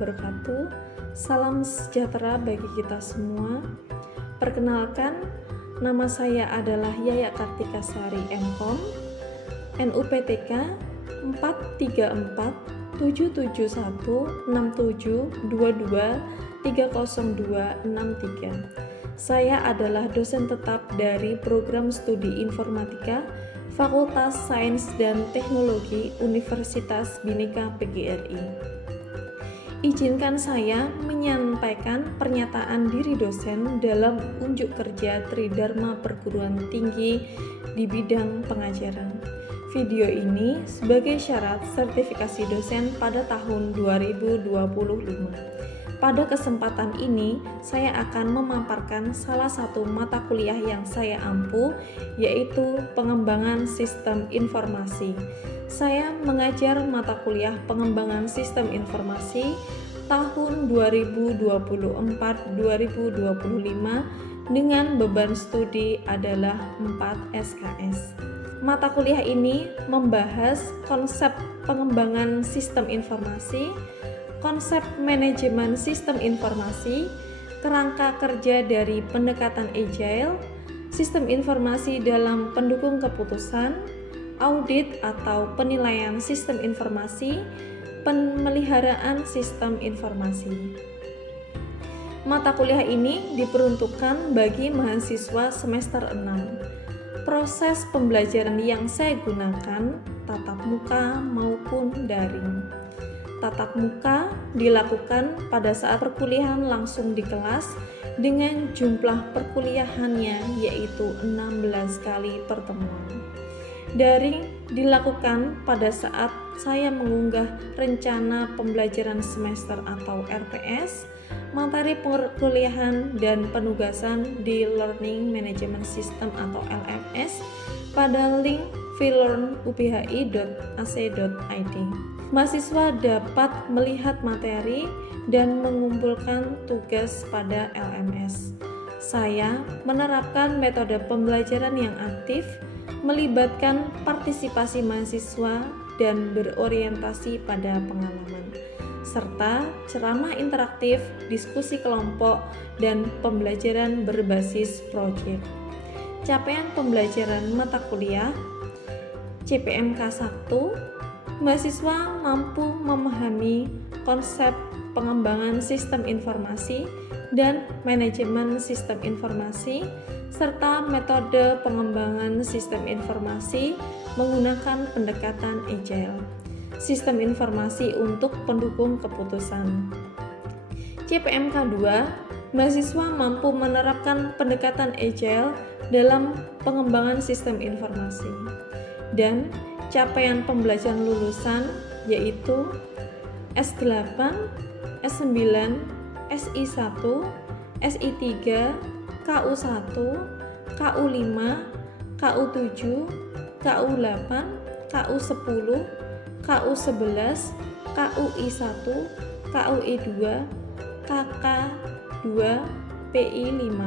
wabarakatuh. Salam sejahtera bagi kita semua. Perkenalkan, nama saya adalah Yaya Kartika Sari MKom, NUPTK 4347767223023. Saya adalah dosen tetap dari Program Studi Informatika Fakultas Sains dan Teknologi Universitas Bhinneka PGRI. Izinkan saya menyampaikan pernyataan diri dosen dalam unjuk kerja Tridharma Perguruan Tinggi di bidang pengajaran. Video ini sebagai syarat sertifikasi dosen pada tahun 2025. Pada kesempatan ini, saya akan memaparkan salah satu mata kuliah yang saya ampu, yaitu Pengembangan Sistem Informasi. Saya mengajar mata kuliah Pengembangan Sistem Informasi tahun 2024-2025 dengan beban studi adalah 4 SKS. Mata kuliah ini membahas konsep pengembangan sistem informasi, konsep manajemen sistem informasi, kerangka kerja dari pendekatan agile, sistem informasi dalam pendukung keputusan, audit atau penilaian sistem informasi, pemeliharaan sistem informasi. Mata kuliah ini diperuntukkan bagi mahasiswa semester 6. Proses pembelajaran yang saya gunakan tatap muka maupun daring. Tatap muka dilakukan pada saat perkuliahan langsung di kelas dengan jumlah perkuliahannya yaitu 16 kali pertemuan. Daring dilakukan pada saat saya mengunggah rencana pembelajaran semester atau RPS, materi perkuliahan dan penugasan di Learning Management System atau LMS pada link vlearn.ubhi.ac.id. Mahasiswa dapat melihat materi dan mengumpulkan tugas pada LMS. Saya menerapkan metode pembelajaran yang aktif, melibatkan partisipasi mahasiswa dan berorientasi pada pengalaman, serta ceramah interaktif, diskusi kelompok, dan pembelajaran berbasis proyek. Capaian pembelajaran mata kuliah CPMK 1, mahasiswa mampu memahami konsep pengembangan sistem informasi dan manajemen sistem informasi, serta metode pengembangan sistem informasi menggunakan pendekatan agile. Sistem informasi untuk pendukung keputusan. CPMK 2, mahasiswa mampu menerapkan pendekatan agile dalam pengembangan sistem informasi. Dan capaian pembelajaran lulusan yaitu S8, S9, SI1, SI3, KU1, KU5, KU7, KU8, KU10, KU11, KUI1, KUI2, KK2, PI5.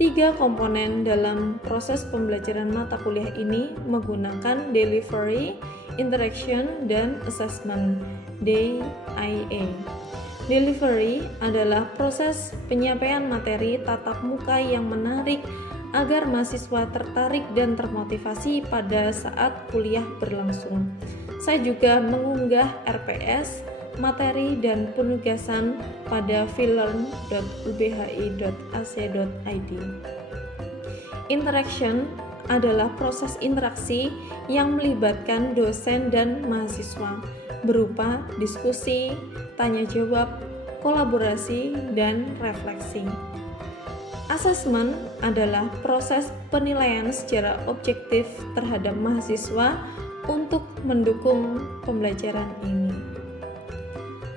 3 komponen dalam proses pembelajaran mata kuliah ini menggunakan delivery, interaction, dan assessment (DIA). Delivery adalah proses penyampaian materi tatap muka yang menarik agar mahasiswa tertarik dan termotivasi pada saat kuliah berlangsung. Saya juga mengunggah RPS, materi dan penugasan pada vlearn.ubhi.ac.id. Interaction adalah proses interaksi yang melibatkan dosen dan mahasiswa berupa diskusi, tanya jawab, kolaborasi, dan refleksi. Assessment adalah proses penilaian secara objektif terhadap mahasiswa untuk mendukung pembelajaran ini.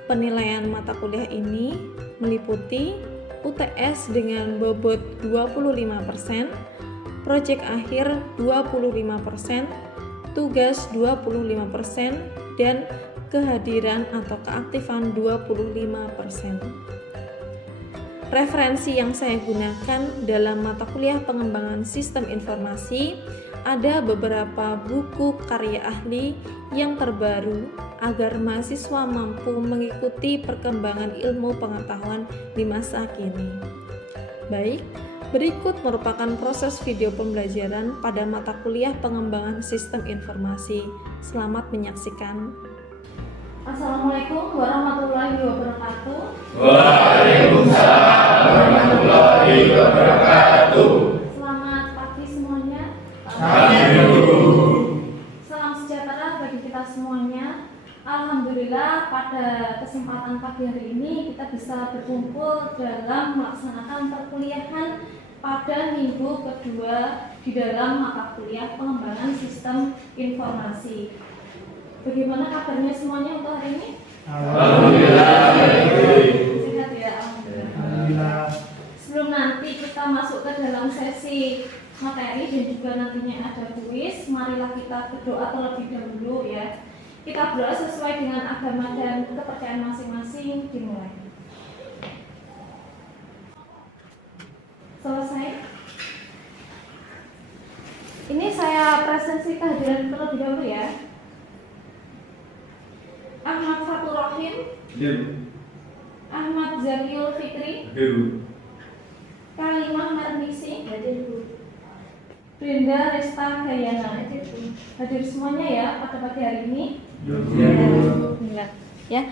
Penilaian mata kuliah ini meliputi UTS dengan bobot 25%, proyek akhir 25%, tugas 25%, dan kehadiran atau keaktifan 25%. Referensi yang saya gunakan dalam mata kuliah pengembangan sistem informasi ada beberapa buku karya ahli yang terbaru agar mahasiswa mampu mengikuti perkembangan ilmu pengetahuan di masa kini. Baik, berikut merupakan proses video pembelajaran pada mata kuliah pengembangan sistem informasi. Selamat menyaksikan. Assalamualaikum warahmatullahi wabarakatuh. Waalaikumsalam warahmatullahi wabarakatuh. Selamat pagi semuanya. Pagi Guru. Salam sejahtera bagi kita semuanya. Alhamdulillah pada kesempatan pagi hari ini kita bisa berkumpul dalam melaksanakan perkuliahan pada minggu kedua di dalam mata kuliah pengembangan sistem informasi. Bagaimana kabarnya semuanya untuk hari ini? Alhamdulillah. Sehat ya, Alhamdulillah. Sebelum nanti kita masuk ke dalam sesi materi dan juga nantinya ada kuis, marilah kita berdoa terlebih dahulu ya. Kita berdoa sesuai dengan agama dan kepercayaan masing-masing. Dimulai. Selesai. Ini saya presensi kehadiran terlebih dahulu ya. Ahmad Fatur Rahim, Ahmad Zakiul Fikri, Kalimah Marnisi, Brenda Resta Gayana. Hadir semuanya ya pada pagi hari ini. Ya.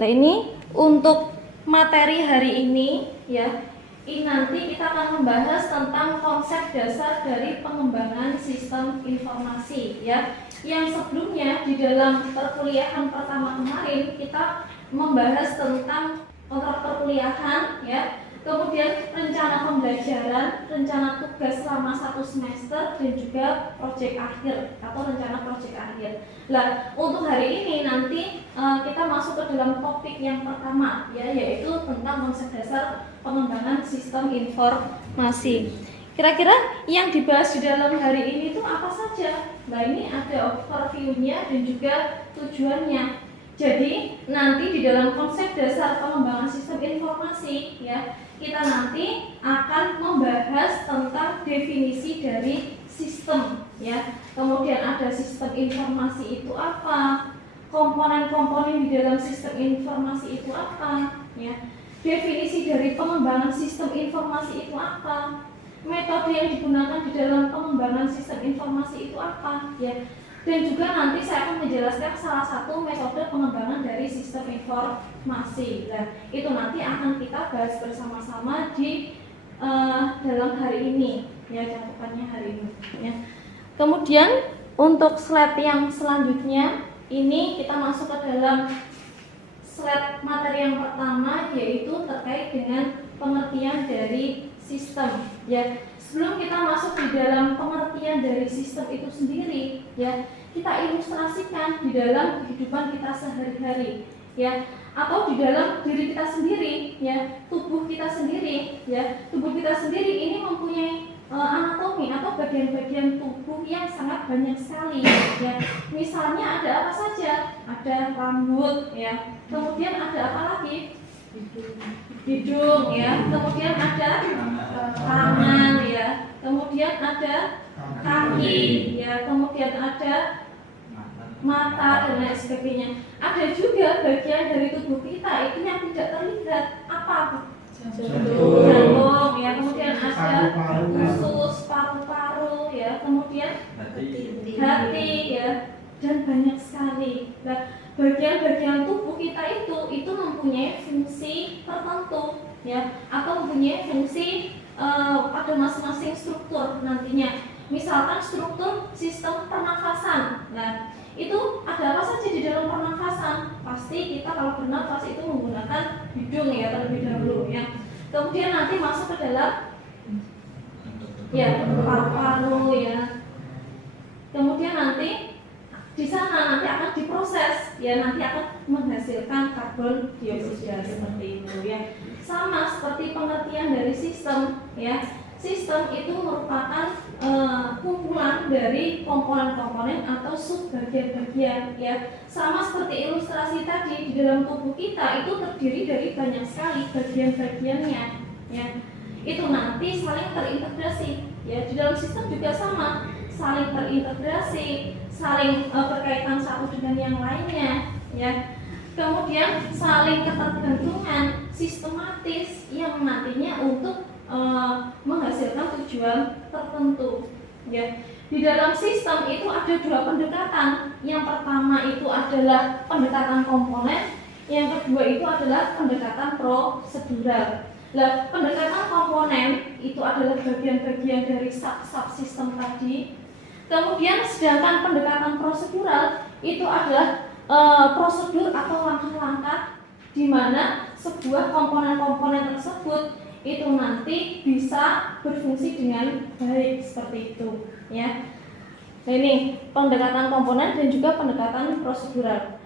Nah ini untuk materi hari ini ya. Ini nanti kita akan membahas tentang konsep dasar dari pengembangan sistem informasi ya. Yang sebelumnya di dalam perkuliahan pertama kemarin kita membahas tentang kontrak perkuliahan ya. Kemudian rencana pembelajaran, rencana tugas selama 1 semester dan juga proyek akhir atau rencana proyek akhir. Nah, untuk hari ini nanti kita masuk ke dalam topik yang pertama ya, yaitu tentang konsep dasar pengembangan sistem informasi. Kira-kira yang dibahas di dalam hari ini itu apa saja? Nah, ini ada overview-nya dan juga tujuannya. Jadi, nanti di dalam konsep dasar pengembangan sistem informasi ya, kita nanti akan membahas tentang definisi dari sistem ya. Kemudian ada sistem informasi itu apa? Komponen-komponen di dalam sistem informasi itu apa? Ya. Definisi dari pengembangan sistem informasi itu apa? Metode yang digunakan di dalam pengembangan sistem informasi itu apa? Ya. Dan juga nanti saya akan menjelaskan salah satu metode pengembangan dari sistem informasi. Nah, itu nanti akan kita bahas bersama-sama di dalam hari ini, ya, cakupannya hari ini. Ya. Kemudian untuk slide yang selanjutnya, ini kita masuk ke dalam slide materi yang pertama, yaitu terkait dengan pengertian dari sistem. Ya. Sebelum kita masuk di dalam pengertian dari sistem itu sendiri, ya, kita ilustrasikan di dalam kehidupan kita sehari-hari, ya, atau di dalam diri kita sendiri, ya, tubuh kita sendiri, ya, tubuh kita sendiri ini mempunyai anatomi atau bagian-bagian tubuh yang sangat banyak sekali, ya. Misalnya ada apa saja? Ada rambut, ya. Kemudian ada apa lagi? Hidung, ya. Kemudian ada tangan, ya. Kemudian ada kaki, ya. Kemudian ada mata dan lain sebagainya. Ada juga bagian dari tubuh kita itu yang tidak terlihat. Apa? Jantung, ya. Kemudian ada usus, paru-paru, ya. Kemudian hati, ya. Dan banyak sekali. Nah, bagian-bagian tubuh kita itu mempunyai fungsi tertentu, ya, atau mempunyai fungsi pada masing-masing struktur nantinya. Misalkan struktur sistem pernafasan. Nah, itu ada apa saja di dalam pernafasan? Pasti kita kalau bernafas itu menggunakan hidung, ya, terlebih dahulu, ya. Kemudian nanti masuk ke dalam ya paru-paru, ya. Kemudian nanti di sana nanti akan diproses, ya, nanti akan menghasilkan karbon dioksida seperti itu, ya. Sama seperti pengertian dari sistem, ya. Sistem itu merupakan kumpulan dari komponen-komponen atau subbagian-bagian, ya. Sama seperti ilustrasi tadi, di dalam tubuh kita itu terdiri dari banyak sekali bagian-bagiannya, ya. Itu nanti saling terintegrasi, ya. Di dalam sistem juga sama. saling terintegrasi, saling berkaitan satu dengan yang lainnya, ya. Kemudian saling ketergantungan, sistematis yang nantinya untuk menghasilkan tujuan tertentu, ya. Di dalam sistem itu ada dua pendekatan. Yang pertama itu adalah pendekatan komponen, yang kedua itu adalah pendekatan prosedural. Nah, pendekatan komponen itu adalah bagian-bagian dari subsistem tadi. Kemudian sedangkan pendekatan prosedural itu adalah prosedur atau langkah-langkah di mana sebuah komponen-komponen tersebut itu nanti bisa berfungsi dengan baik seperti itu, ya. Nah, ini pendekatan komponen dan juga pendekatan prosedural.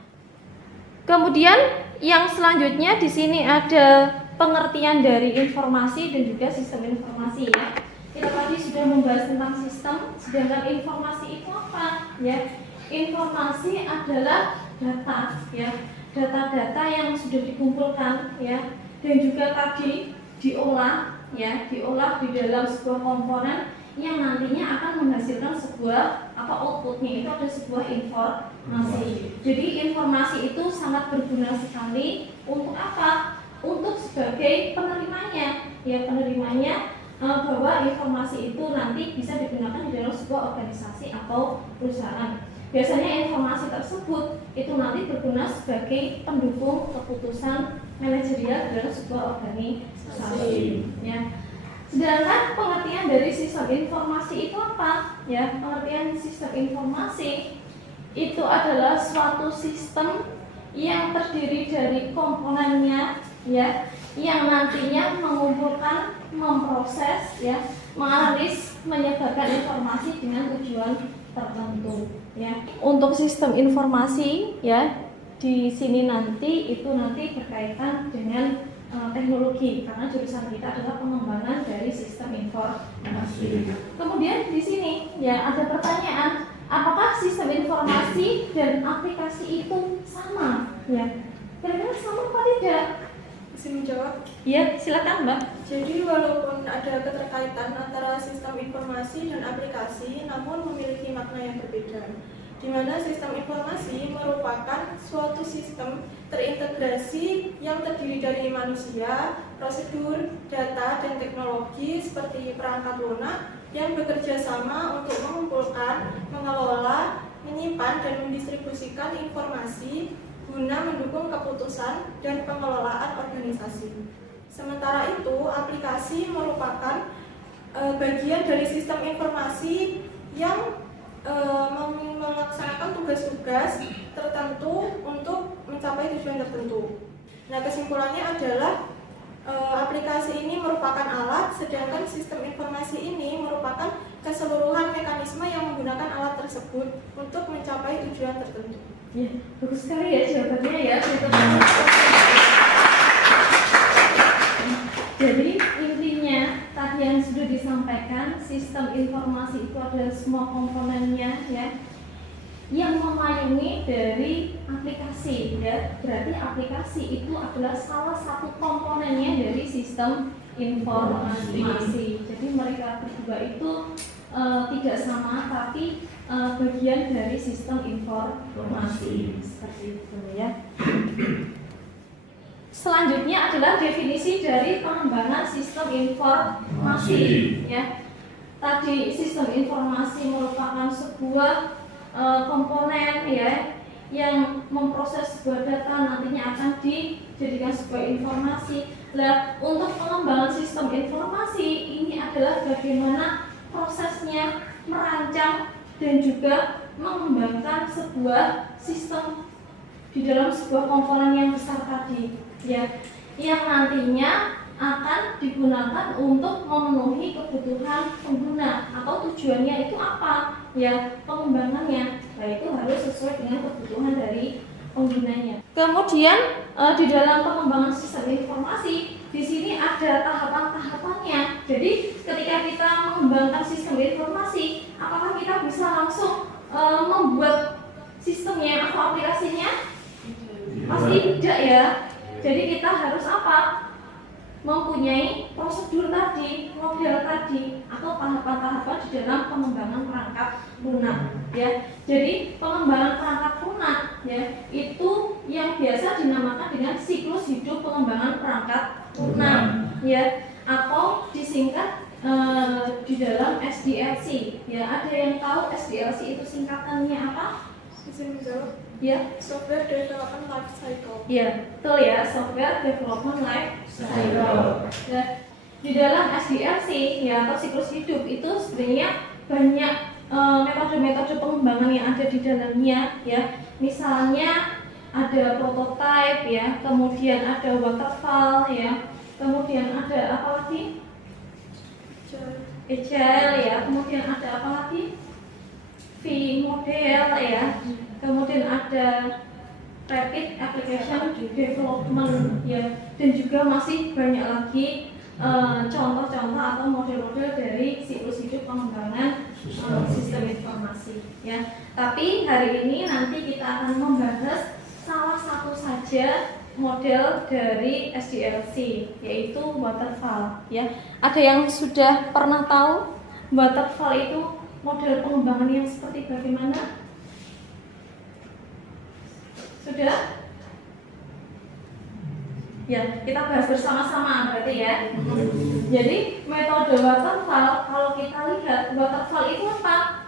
Kemudian yang selanjutnya di sini ada pengertian dari informasi dan juga sistem informasi, ya. Kita tadi sudah membahas tentang sistem, sedangkan informasi itu apa, ya? Informasi adalah data, ya. Data-data yang sudah dikumpulkan, ya, dan juga tadi diolah, ya, diolah di dalam sebuah komponen yang nantinya akan menghasilkan sebuah outputnya itu ada sebuah informasi. Jadi informasi itu sangat berguna sekali untuk apa? Untuk sebagai penerimanya, ya, penerimanya bahwa informasi itu nanti bisa digunakan di dalam sebuah organisasi atau perusahaan. Biasanya informasi tersebut itu nanti berguna sebagai pendukung keputusan manajerial dalam sebuah organisasi, ya. Sedangkan pengertian dari sistem informasi itu apa? Ya, pengertian sistem informasi itu adalah suatu sistem yang terdiri dari komponennya, ya, yang nantinya mengumpulkan, memproses, ya, menganalisis, menyebarkan informasi dengan tujuan tertentu, ya. Untuk sistem informasi, ya, di sini nanti itu nanti berkaitan dengan teknologi karena jurusan kita adalah pengembangan dari sistem informasi. Kemudian di sini, ya, ada pertanyaan, apakah sistem informasi dan aplikasi itu sama, ya? Kira-kira sama apa tidak? Bisa menjawab? Iya, silakan, Mbak. Jadi walaupun ada keterkaitan antara sistem informasi dan aplikasi, namun memiliki makna yang berbeda. Di mana sistem informasi merupakan suatu sistem terintegrasi yang terdiri dari manusia, prosedur, data, dan teknologi seperti perangkat lunak yang bekerja sama untuk mengumpulkan, mengelola, menyimpan, dan mendistribusikan informasi guna mendukung keputusan dan pengelolaan organisasi. Sementara itu, aplikasi merupakan bagian dari sistem informasi yang melaksanakan tugas-tugas tertentu untuk mencapai tujuan tertentu. Nah, kesimpulannya adalah aplikasi ini merupakan alat, sedangkan sistem informasi ini merupakan keseluruhan mekanisme yang menggunakan alat tersebut untuk mencapai tujuan tertentu. Ya, bagus sekali ya jawabannya, ya. Jadi intinya tadi yang sudah disampaikan, sistem informasi itu adalah semua komponennya, ya, yang memayungi dari aplikasi, ya. Berarti aplikasi itu adalah salah satu komponennya dari sistem informasi. Jadi mereka berdua itu tidak sama, tapi bagian dari sistem informasi seperti itu, ya. Selanjutnya adalah definisi dari pengembangan sistem informasi, ya. Tadi sistem informasi merupakan sebuah komponen, ya, yang memproses sebuah data nantinya akan dijadikan sebuah informasi. Nah, untuk pengembangan sistem informasi ini adalah bagaimana prosesnya merancang dan juga mengembangkan sebuah sistem di dalam sebuah komponen yang besar tadi, ya, yang nantinya akan digunakan untuk memenuhi kebutuhan pengguna atau tujuannya itu apa, ya, pengembangannya. Nah, itu harus sesuai dengan kebutuhan dari penggunanya. Kemudian di dalam pengembangan sistem informasi di sini ada tahapan-tahapannya. Jadi ketika kita mengembangkan sistem informasi, apakah kita bisa langsung membuat sistemnya atau aplikasinya? Pasti tidak, ya. Jadi kita harus apa? mempunyai prosedur tadi, model tadi, atau tahapan-tahapan di dalam pengembangan perangkat lunak. Ya, jadi pengembangan perangkat lunak ya itu yang biasa dinamakan dengan siklus hidup pengembangan perangkat lunak, ya, atau disingkat di dalam SDLC. Ya, ada yang tahu SDLC itu singkatannya apa? Izin menjawab. Ya, Software Development Life Cycle. ya, betul ya, Software Development Life Cycle. Ya, di dalam SDLC ya atau siklus hidup itu sebenarnya banyak metode-metode pengembangan yang ada di dalamnya ya. Misalnya ada prototype ya, kemudian ada waterfall ya, kemudian ada apa lagi? Agile ya, kemudian ada apa lagi? V model ya, kemudian ada rapid application development ya, dan juga masih banyak lagi contoh-contoh atau model-model dari siklus hidup pengembangan sistem informasi ya. Tapi hari ini nanti kita akan membahas salah satu saja model dari SDLC, yaitu waterfall ya. Ada yang sudah pernah tahu waterfall itu model pengembangan yang seperti bagaimana? Sudah? Ya, kita bahas bersama-sama berarti ya. Jadi metode waterfall, kalau kita lihat waterfall itu apa?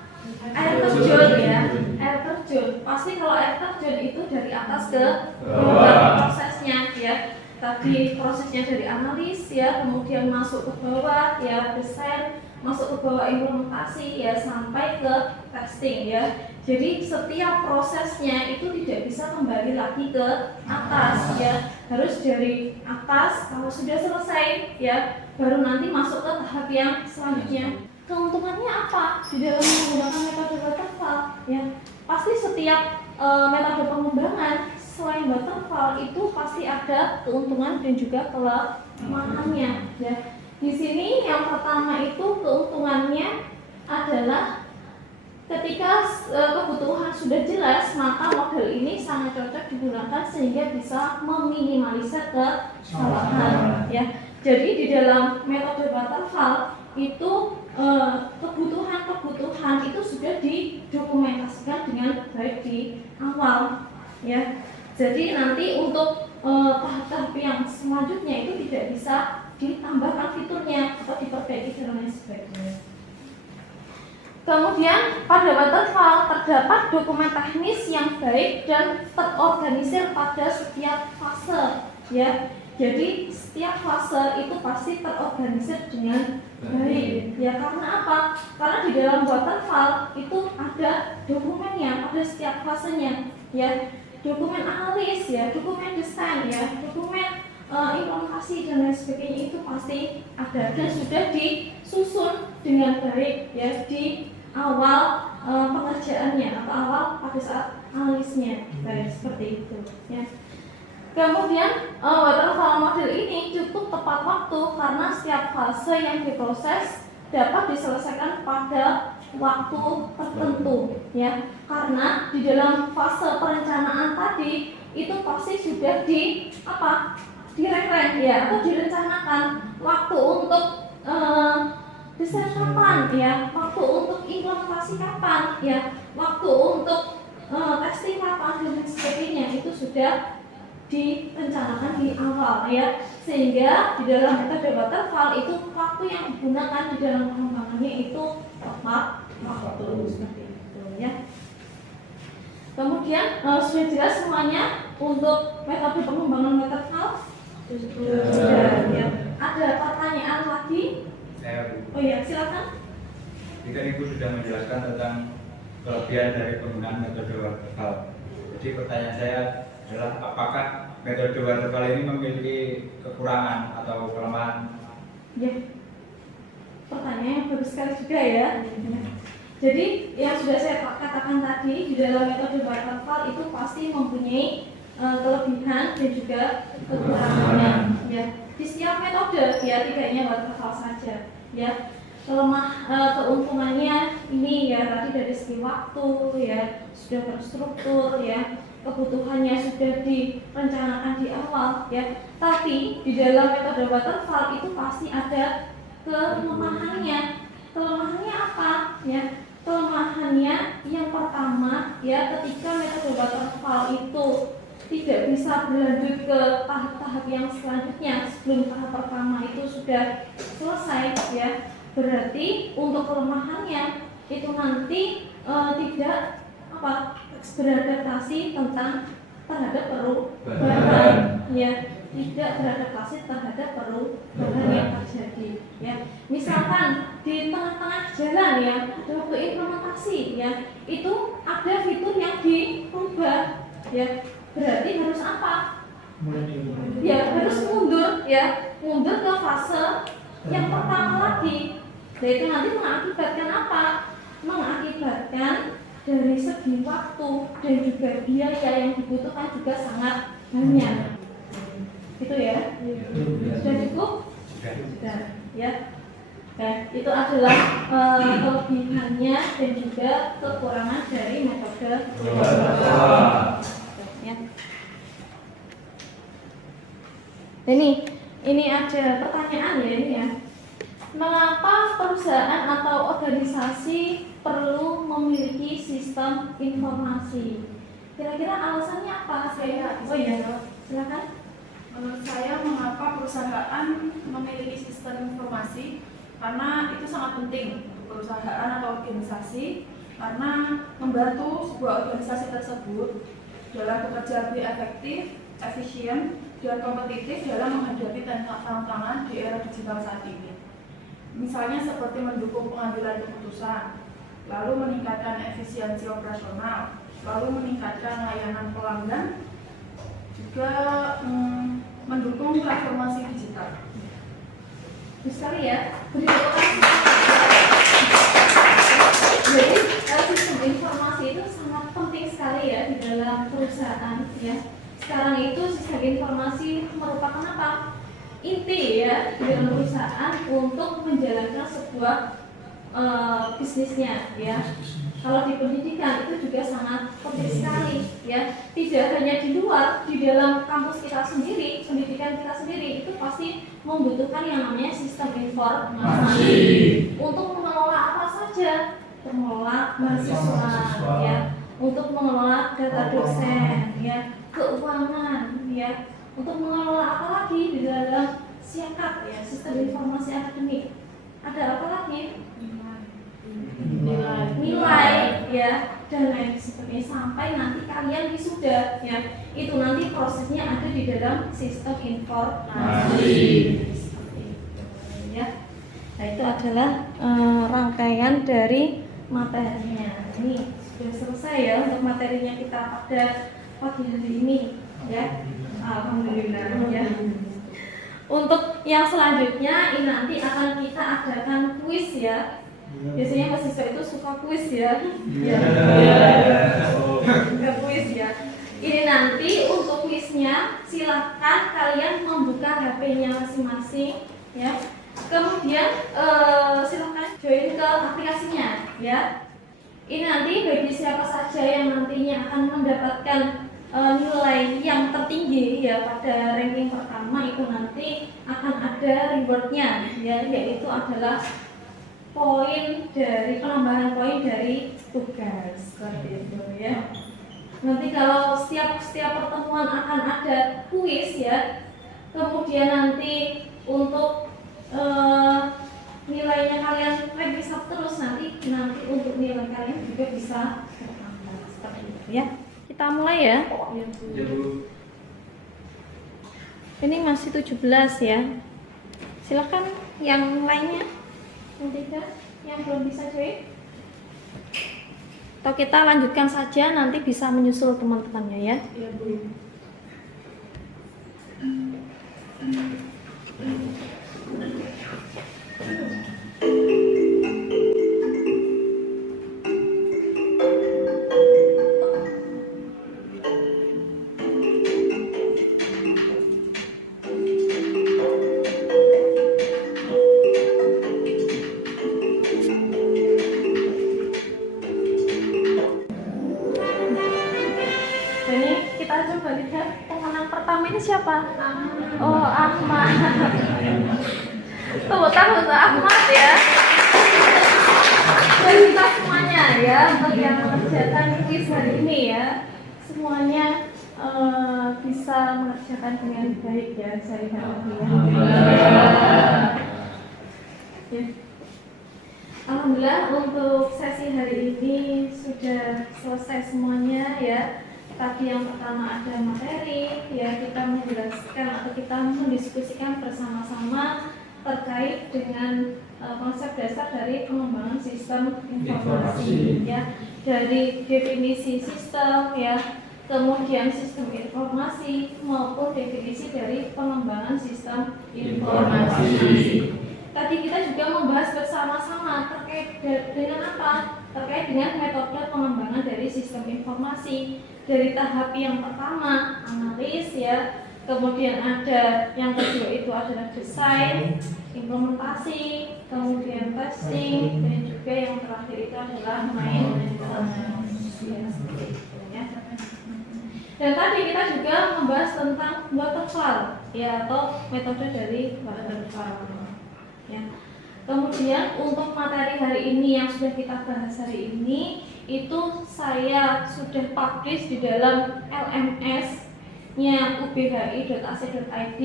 Air terjun ya, air terjun. Pasti kalau air terjun itu dari atas ke bawah prosesnya ya. Tadi prosesnya dari analis ya, kemudian masuk ke bawah ya, desain, masuk ke bawah implementasi ya, sampai ke testing ya. Jadi setiap prosesnya itu tidak bisa kembali lagi ke atas ya, harus dari atas. Kalau sudah selesai ya, baru nanti masuk ke tahap yang selanjutnya. Keuntungannya apa di dalam menggunakan metode waterfall ya? Pasti setiap metode pengembangan selain waterfall itu pasti ada keuntungan dan juga kelemahannya ya. Di sini yang pertama itu keuntungannya adalah ketika kebutuhan sudah jelas, maka model ini sangat cocok digunakan sehingga bisa meminimalisir kesalahan ya. Jadi di dalam metode waterfall itu kebutuhan itu sudah didokumentasikan dengan baik di awal ya. Jadi nanti untuk tahap-tahap yang selanjutnya itu tidak bisa ditambahkan fiturnya atau diperbaiki dan lain sebagainya. Kemudian pada waterfall terdapat dokumen teknis yang baik dan terorganisir pada setiap fase ya. Jadi setiap fase itu pasti terorganisir dengan baik ya. Karena apa? Karena di dalam waterfall itu ada dokumennya pada setiap fasenya ya. Dokumen analis ya, dokumen desain ya, dokumen implementasi dan lain sebagainya itu pasti ada dan sudah disusun dengan baik ya di awal pengerjaannya atau awal pada saat analisnya baik seperti itu ya. Kemudian waterfall model ini cukup tepat waktu karena setiap fase yang diproses dapat diselesaikan pada waktu tertentu ya. Karena di dalam fase perencanaan tadi itu pasti sudah direm ya atau direncanakan waktu untuk desain kapan ya, waktu untuk implementasi kapan ya, waktu untuk testing kapan dan sebagainya itu sudah direncanakan di awal ya, sehingga di dalam metode waterfall itu waktu yang digunakan di dalam pengembangannya itu tepat waktu seperti itu ya. Kemudian sudah jelas semuanya untuk metode pengembangan waterfall? Sudah ya. Ada pertanyaan lagi? Oh iya, silakan. Jika Ibu sudah menjelaskan tentang kelebihan dari penggunaan metode waterfall, jadi pertanyaan saya adalah apakah metode waterfall ini memiliki kekurangan atau kelemahan? Ya, pertanyaan yang bagus sekali juga ya. Jadi yang sudah saya katakan tadi di dalam metode waterfall itu pasti mempunyai kelebihan dan juga kekurangannya. Ya, di setiap metode ya, tidak hanya waterfall saja. Ya, keuntungannya ini ya tadi dari segi waktu ya sudah terstruktur ya. kebutuhannya sudah direncanakan di awal ya, tapi di dalam metode waterfall itu pasti ada kelemahannya. Kelemahannya apa ya? Kelemahannya yang pertama ya, ketika metode waterfall itu tidak bisa berlanjut ke tahap-tahap yang selanjutnya sebelum tahap pertama itu sudah selesai ya, berarti untuk kelemahannya itu nanti tidak beradaptasi terhadap perubahan ya, tidak beradaptasi terhadap perubahan yang terjadi ya. Misalkan di tengah-tengah jalan ya, ada waktu implementasi ya, itu ada fitur yang dirubah ya, berarti harus apa? Ya harus mundur ya, mundur ke fase yang pertama lagi. Nah itu nanti mengakibatkan apa? Mengakibatkan dari segi waktu dan juga biaya yang dibutuhkan juga sangat banyak. Gitu ya? Sudah cukup? Sudah ya. Nah, itu adalah kelebihannya dan juga kekurangan dari metode ya. Ini ada pertanyaan ya ini ya. Mengapa perusahaan atau organisasi perlu memiliki sistem informasi? Kira-kira alasannya apa? Oh iya, silakan. Menurut saya, mengapa perusahaan memiliki sistem informasi? Karena itu sangat penting untuk perusahaan atau organisasi, karena membantu sebuah organisasi tersebut dalam bekerja lebih efektif, efisien, dan kompetitif dalam menghadapi tantangan di era digital saat ini. Misalnya seperti mendukung pengambilan keputusan, lalu meningkatkan efisiensi operasional, lalu meningkatkan layanan pelanggan, juga mendukung transformasi digital. Sekali ya, jadi sistem informasi itu sangat penting sekali ya di dalam perusahaan ya. Sekarang itu sistem informasi merupakan apa? Inti ya di dalam perusahaan untuk menjalankan sebuah bisnisnya ya. Kalau di pendidikan itu juga sangat penting sekali ya. Tidak hanya di luar, di dalam kampus kita sendiri, pendidikan kita sendiri itu pasti membutuhkan yang namanya sistem informasi untuk mengelola apa saja, mengelola mahasiswa ya, untuk mengelola data dosen ya, keuangan ya, untuk mengelola apa lagi di dalam siakap ya, sistem informasi akademik. Ada apa lagi? Nilai ya, dan lain sebagainya, sampai nanti kalian wisuda ya, itu nanti prosesnya ada di dalam sistem informasi ya. Nah itu adalah rangkaian dari materinya. Ini sudah selesai ya untuk materinya kita pada pagi hari ini ya. Alhamdulillah ya. Untuk yang selanjutnya ini nanti akan kita adakan kuis ya. Biasanya mahasiswa itu suka kuis ya. Suka kuis ya. Ini nanti untuk kuisnya silahkan kalian membuka HP-nya masing-masing ya. Kemudian silahkan join ke aplikasinya ya. Ini nanti bagi siapa saja yang nantinya akan mendapatkan nilai yang tertinggi ya pada ranking pertama, itu nanti akan ada rewardnya ya, yaitu adalah poin dari penambahan poin dari tugas seperti itu ya. Nanti kalau setiap pertemuan akan ada kuis ya, kemudian nanti untuk nilainya kalian revisi terus, nanti untuk nilai kalian juga bisa bertambah seperti itu ya. Kita mulai ya. Ini masih 17 ya. Silakan yang lainnya, yang tidak, yang belum bisa join. Atau kita lanjutkan saja, nanti bisa menyusul teman-temannya ya. Ya, Bu. Ini siapa? Oh, Ahmad. Tepuk tangan untuk Ahmad ya. Dan kita semuanya ya, untuk yang mengerjakan kuis hari ini ya, semuanya bisa mengerjakan dengan baik ya, saya harap ya. Alhamdulillah untuk sesi hari ini sudah selesai semuanya ya. Tadi yang pertama ada materi ya, kita menjelaskan atau kita mendiskusikan bersama-sama terkait dengan konsep dasar dari pengembangan sistem informasi ya, dari definisi sistem ya, kemudian sistem informasi maupun definisi dari pengembangan sistem informasi. Tadi kita juga membahas bersama-sama terkait dengan apa? Terkait dengan metode pengembangan dari sistem informasi. Dari tahap yang pertama, analis ya, kemudian ada yang kedua itu adalah desain, implementasi, kemudian testing, dan juga yang terakhir itu adalah maintenance ya, seperti itu ya. Dan tadi kita juga membahas tentang waterfall ya, atau metode dari waterfall ya. Kemudian untuk materi hari ini yang sudah kita bahas hari ini itu saya sudah publish di dalam LMS-nya ubhi.ac.id.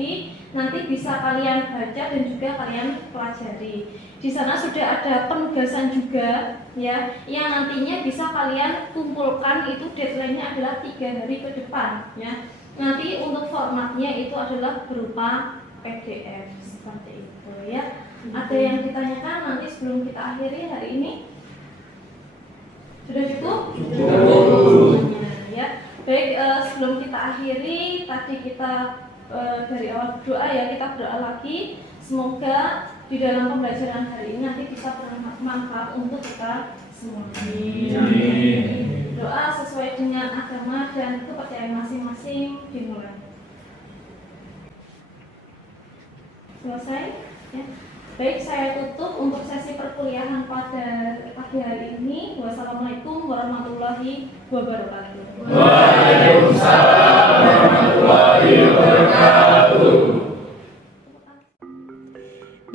Nanti bisa kalian baca dan juga kalian pelajari. Di sana sudah ada penugasan juga ya, yang nantinya bisa kalian kumpulkan, itu deadline-nya adalah 3 hari ke depan ya. Nanti untuk formatnya itu adalah berupa PDF seperti itu ya. Ada yang ditanyakan nanti sebelum kita akhiri hari ini? Sudah cukup? Cukup. Ya. Baik, sebelum kita akhiri, tadi kita dari awal doa ya, kita berdoa lagi. Semoga di dalam pembelajaran hari ini nanti bisa bermanfaat untuk kita semua. Doa sesuai dengan agama dan kepercayaan masing-masing dimulai. Selesai? Ya. Baik, saya tutup untuk sesi perkuliahan pada pagi hari ini. Wassalamualaikum warahmatullahi wabarakatuh. Waalaikumsalam warahmatullahi wabarakatuh.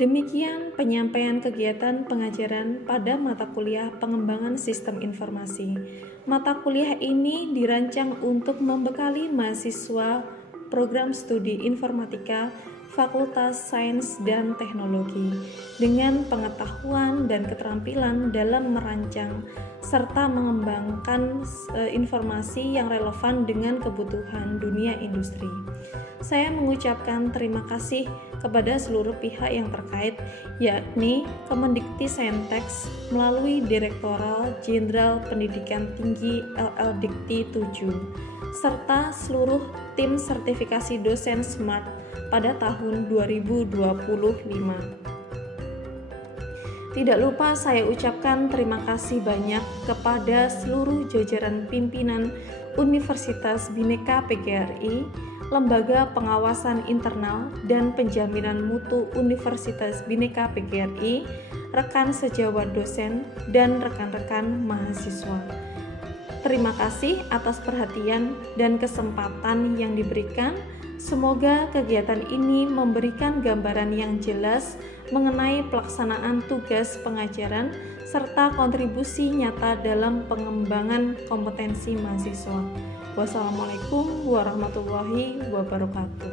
Demikian penyampaian kegiatan pengajaran pada mata kuliah pengembangan sistem informasi. Mata kuliah ini dirancang untuk membekali mahasiswa program studi informatika Fakultas Sains dan Teknologi dengan pengetahuan dan keterampilan dalam merancang serta mengembangkan informasi yang relevan dengan kebutuhan dunia industri. Saya mengucapkan terima kasih kepada seluruh pihak yang terkait, yakni Kemendikti-Saintek melalui Direktorat Jenderal Pendidikan Tinggi LL.Dikti 7, serta seluruh tim sertifikasi dosen SMART pada tahun 2025. Tidak lupa saya ucapkan terima kasih banyak kepada seluruh jajaran pimpinan Universitas Bhinneka PGRI, Lembaga Pengawasan Internal dan Penjaminan Mutu Universitas Bhinneka PGRI, rekan sejawat dosen, dan rekan-rekan mahasiswa. Terima kasih atas perhatian dan kesempatan yang diberikan. Semoga kegiatan ini memberikan gambaran yang jelas mengenai pelaksanaan tugas pengajaran serta kontribusi nyata dalam pengembangan kompetensi mahasiswa. Wassalamualaikum warahmatullahi wabarakatuh.